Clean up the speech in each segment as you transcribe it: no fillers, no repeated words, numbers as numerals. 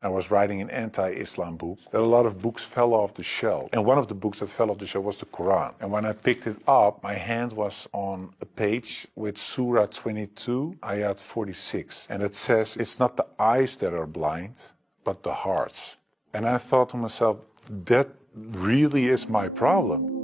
I was writing an anti-Islam book, that a lot of books fell off the shelf. And one of the books that fell off the shelf was the Quran. And when I picked it up, my hand was on a page with Surah 22, Ayat 46. And it says, it's not the eyes that are blind, but the hearts. And I thought to myself, that really is my problem.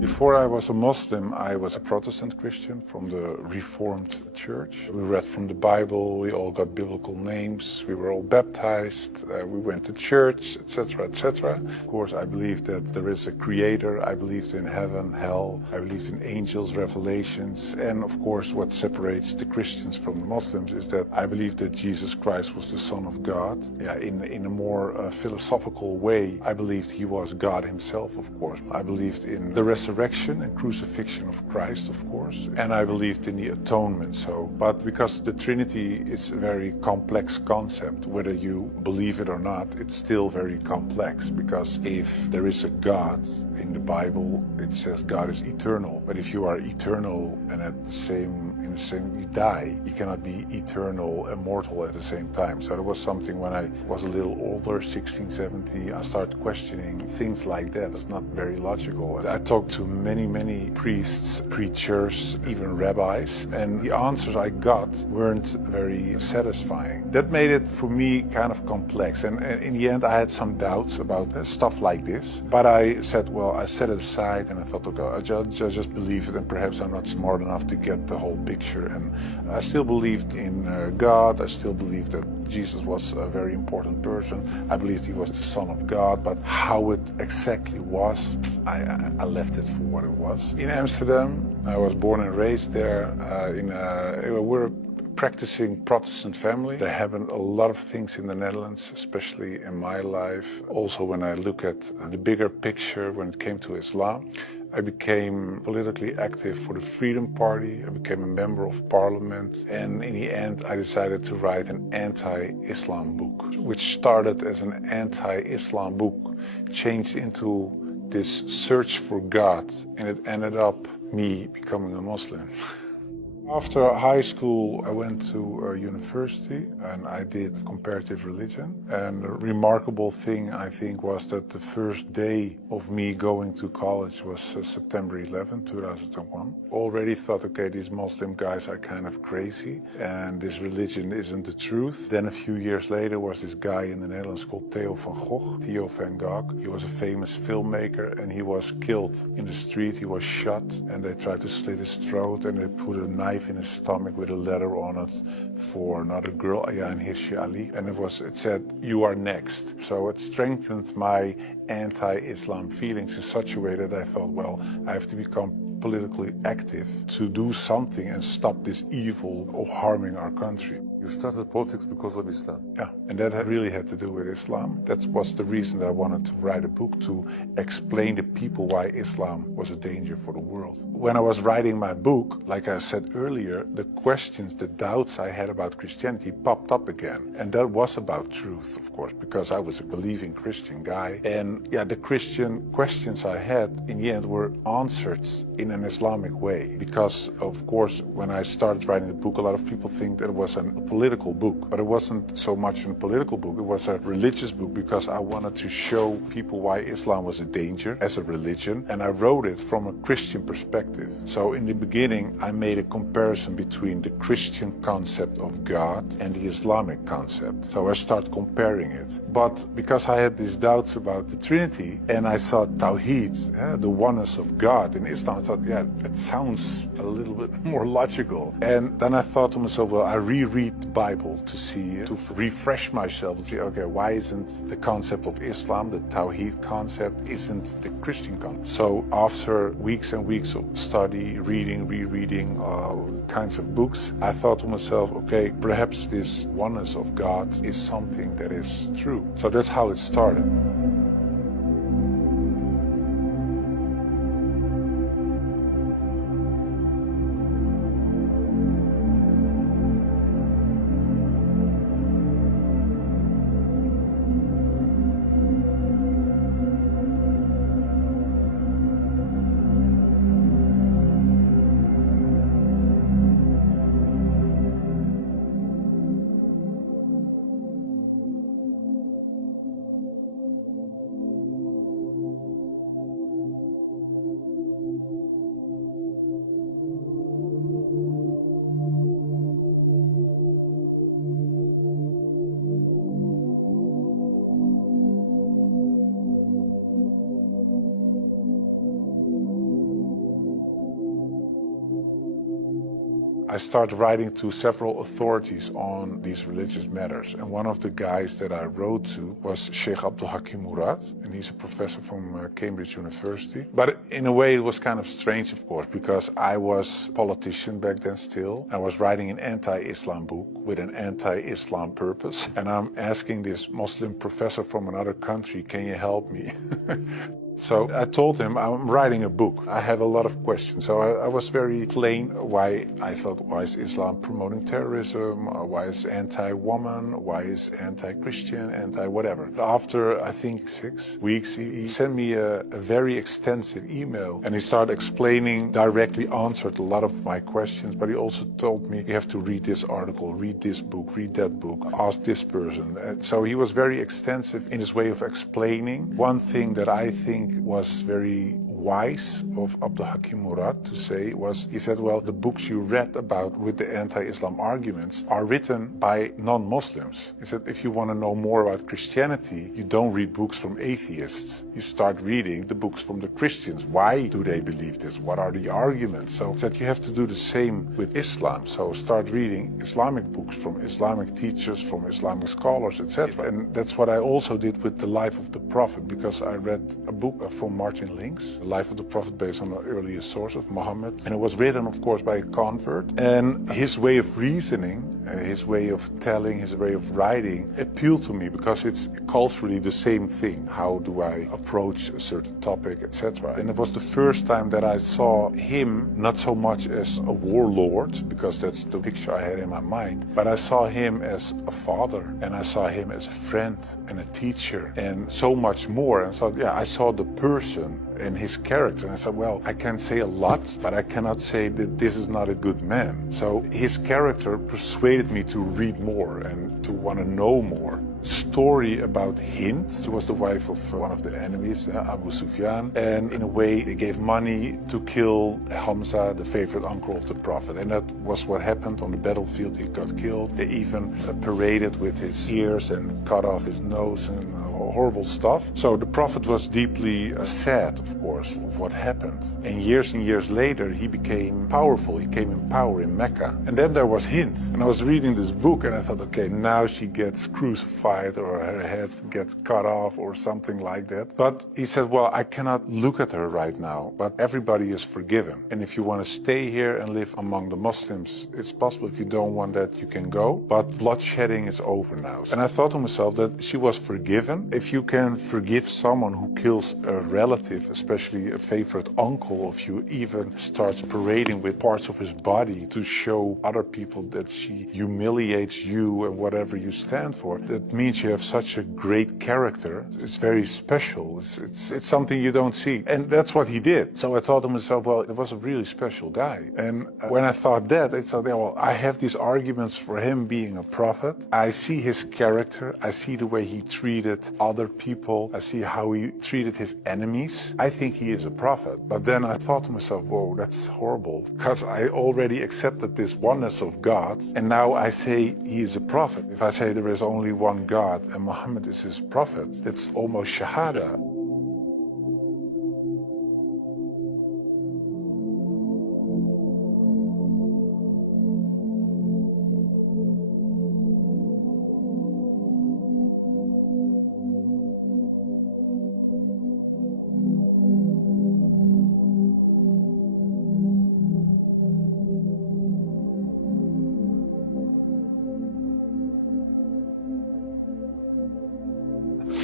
Before I was a Muslim, I was a Protestant Christian from the Reformed Church. We read from the Bible, we all got biblical names, we were all baptized, we went to church, etc., etc. Of course, I believed that there is a creator, I believed in heaven, hell, I believed in angels, revelations, and of course what separates the Christians from the Muslims is that I believed that Jesus Christ was the Son of God. In a more philosophical way, I believed he was God himself, of course. I believed in the resurrection and crucifixion of Christ, of course, and I believed in the atonement. But because the Trinity is a very complex concept, whether you believe it or not, it's still very complex, because if there is a God in the Bible, it says God is eternal. But if you are eternal and you die, you cannot be eternal, immortal at the same time. So there was something when I was a little older, 16, 17, I started questioning things like that. It's not very logical. I talked to many priests, preachers, even rabbis, and the answers I got weren't very satisfying. That made it for me kind of complex, and in the end I had some doubts about stuff like this, but I said, well, I set it aside and I thought, okay, I just believe it, and perhaps I'm not smart enough to get the whole picture. And I still believed in God. I still believed that Jesus was a very important person. I believed he was the Son of God, but how it exactly was, I left it for what it was. In Amsterdam, I was born and raised there. We're a practicing Protestant family. There happened a lot of things in the Netherlands, especially in my life. Also, when I look at the bigger picture when it came to Islam, I became politically active for the Freedom Party. I became a member of parliament. And in the end, I decided to write an anti-Islam book, which started as an anti-Islam book, changed into this search for God, and it ended up me becoming a Muslim. After high school, I went to university and I did comparative religion. And the remarkable thing, I think, was that the first day of me going to college was September 11, 2001. Already thought, okay, these Muslim guys are kind of crazy and this religion isn't the truth. Then a few years later was this guy in the Netherlands called Theo van Gogh. He was a famous filmmaker and he was killed in the street. He was shot and they tried to slit his throat and they put a knife in his stomach with a letter on it for another girl, and Hirsi Ali, and it said, "You are next." So it strengthened my anti-Islam feelings in such a way that I thought, well, I have to become politically active to do something and stop this evil of harming our country. You started politics because of Islam? Yeah, and that really had to do with Islam. That was the reason that I wanted to write a book, to explain to people why Islam was a danger for the world. When I was writing my book, like I said earlier, the questions, the doubts I had about Christianity popped up again. And that was about truth, of course, because I was a believing Christian guy. And yeah, the Christian questions I had in the end were answered in an Islamic way. Because, of course, when I started writing the book, a lot of people think that it was a political book, but it wasn't so much a political book, it was a religious book, because I wanted to show people why Islam was a danger as a religion, and I wrote it from a Christian perspective. So in the beginning, I made a comparison between the Christian concept of God and the Islamic concept. So I started comparing it. But because I had these doubts about the Trinity, and I saw Tawheed, the oneness of God in Islam, I thought, yeah, that sounds a little bit more logical. And then I thought to myself, well, I reread the Bible to see, to refresh myself, to see, okay, why isn't the concept of Islam, the Tawheed concept, isn't the Christian concept? So after weeks and weeks of study, reading, rereading all kinds of books, I thought to myself, okay, perhaps this oneness of God is something that is true. So that's how it started. I started writing to several authorities on these religious matters, and one of the guys that I wrote to was Sheikh Abdul Hakim Murad, and he's a professor from Cambridge University. But in a way it was kind of strange, of course, because I was a politician back then still. I was writing an anti-Islam book with an anti-Islam purpose, and I'm asking this Muslim professor from another country, can you help me? So I told him, I'm writing a book. I have a lot of questions. So I was very plain why I thought, why is Islam promoting terrorism? Why is anti-woman? Why is anti-Christian? Anti-whatever. After, I think, 6 weeks, he sent me a very extensive email. And he started explaining, directly answered a lot of my questions. But he also told me, you have to read this article, read this book, read that book, ask this person. And so he was very extensive in his way of explaining. One thing that I think was very wise of Abdul Hakim Murad to say was, he said, well, the books you read about with the anti-Islam arguments are written by non-Muslims. He said, if you want to know more about Christianity, you don't read books from atheists. You start reading the books from the Christians. Why do they believe this? What are the arguments? So he said, you have to do the same with Islam. So start reading Islamic books from Islamic teachers, from Islamic scholars, etc. And that's what I also did with the life of the Prophet, because I read a book from Martin Links, The Life of the Prophet, based on the earliest source of Muhammad. And it was written, of course, by a convert. And his way of reasoning, his way of telling, his way of writing appealed to me, because it's culturally the same thing. How do I approach a certain topic, etc. And it was the first time that I saw him not so much as a warlord, because that's the picture I had in my mind, but I saw him as a father, and I saw him as a friend and a teacher, and so much more. And so, yeah, I saw the person and his character, and I said, well, I can say a lot, but I cannot say that this is not a good man. So his character persuaded me to read more and to want to know more. Story about Hind. She was the wife of one of the enemies, Abu Sufyan, and in a way they gave money to kill Hamza, the favorite uncle of the Prophet, and that was what happened on the battlefield. He got killed. They even paraded with his ears and cut off his nose and horrible stuff. So the Prophet was deeply sad, of course, of what happened. And years later, he became powerful. He came in power in Mecca. And then there was Hind. And I was reading this book and I thought, okay, now she gets crucified or her head gets cut off or something like that. But he said, well, I cannot look at her right now, but everybody is forgiven. And if you want to stay here and live among the Muslims, it's possible. If you don't want that, you can go. But bloodshedding is over now. And I thought to myself that she was forgiven. If you can forgive someone who kills a relative, especially a favorite uncle of you, even starts parading with parts of his body to show other people that she humiliates you and whatever you stand for, that means you have such a great character. It's very special. It's something you don't see. And that's what he did. So I thought to myself, well, it was a really special guy. And when I thought that, I thought, yeah, well, I have these arguments for him being a prophet. I see his character. I see the way he treated other people. I see how he treated his enemies. I think he is a prophet. But then I thought to myself, whoa, that's horrible, because I already accepted this oneness of God, and now I say he is a prophet. If I say there is only one God and Muhammad is his prophet, it's almost shahada.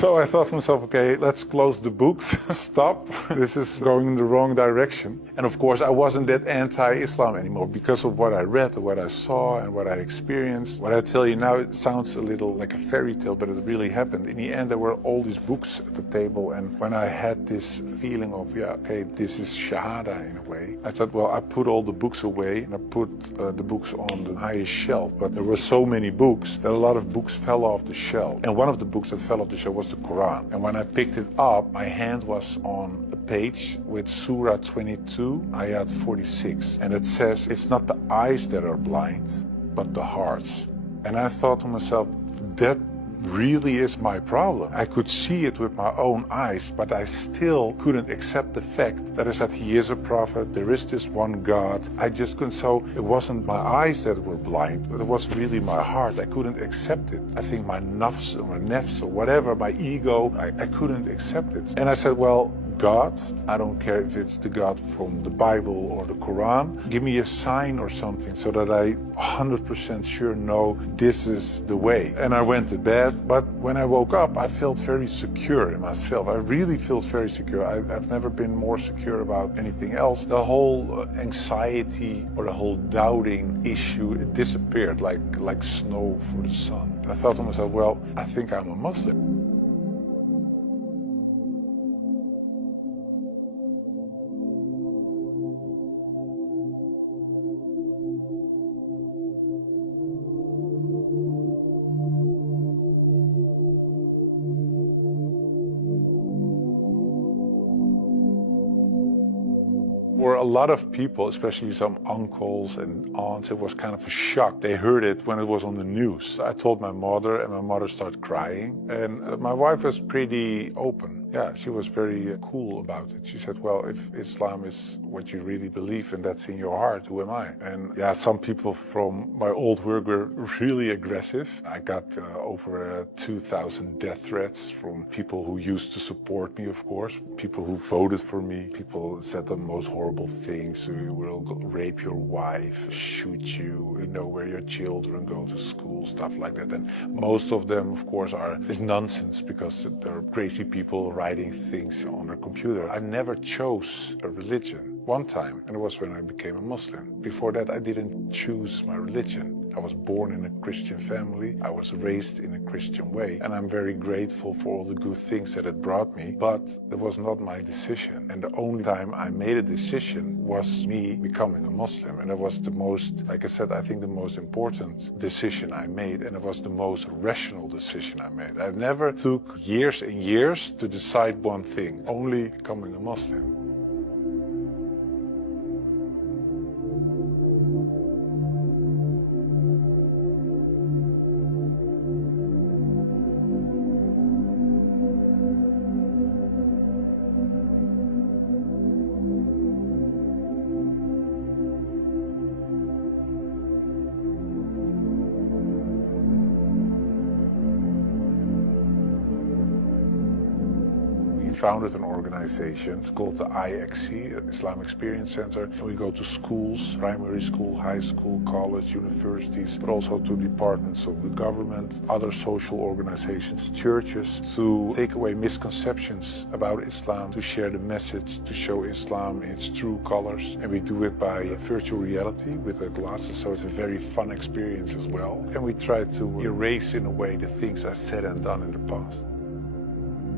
So I thought to myself, okay, let's close the books, stop. This is going in the wrong direction. And of course, I wasn't that anti-Islam anymore because of what I read, what I saw, and what I experienced. What I tell you now, it sounds a little like a fairy tale, but it really happened. In the end, there were all these books at the table, and when I had this feeling of, yeah, okay, this is Shahada in a way, I thought, well, I put all the books away, and I put the books on the highest shelf. But there were so many books that a lot of books fell off the shelf. And one of the books that fell off the shelf was the Quran. And when I picked it up, my hand was on a page with Surah 22, Ayat 46. And it says, it's not the eyes that are blind, but the hearts. And I thought to myself, that really is my problem. I could see it with my own eyes, but I still couldn't accept the fact that I said, he is a prophet, there is this one God. I just couldn't. So it wasn't my eyes that were blind, but it was really my heart. I couldn't accept it. I think my nafs or whatever, my ego, I couldn't accept it. And I said, well, God, I don't care if it's the God from the Bible or the Quran, give me a sign or something so that I 100% sure know this is the way. And I went to bed, but when I woke up, I felt very secure in myself. I really felt very secure. I've never been more secure about anything else. The whole anxiety or the whole doubting issue, it disappeared like snow for the sun. I thought to myself, well, I think I'm a Muslim. For a lot of people, especially some uncles and aunts, it was kind of a shock. They heard it when it was on the news. I told my mother, and my mother started crying. And my wife was pretty open. Yeah, she was very cool about it. She said, well, if Islam is what you really believe and that's in your heart, who am I? And yeah, some people from my old work were really aggressive. I got over 2,000 death threats from people who used to support me, of course, people who voted for me. People said the most horrible things. We will rape your wife, shoot you, know where your children go to school, stuff like that. And most of them, of course, is nonsense because they're crazy people writing things on a computer. I never chose a religion. One time, and it was when I became a Muslim. Before that, I didn't choose my religion. I was born in a Christian family. I was raised in a Christian way, and I'm very grateful for all the good things that it brought me, but it was not my decision. And the only time I made a decision was me becoming a Muslim. And it was the most, like I said, I think the most important decision I made, and it was the most rational decision I made. I never took years and years to decide one thing, only becoming a Muslim. Founded an organization. It's called the IXC, Islam Experience Center. And we go to schools, primary school, high school, college, universities, but also to departments of the government, other social organizations, churches, to take away misconceptions about Islam, to share the message, to show Islam in its true colors. And we do it by virtual reality with the glasses, so it's a very fun experience as well. And we try to erase in a way the things I said and done in the past.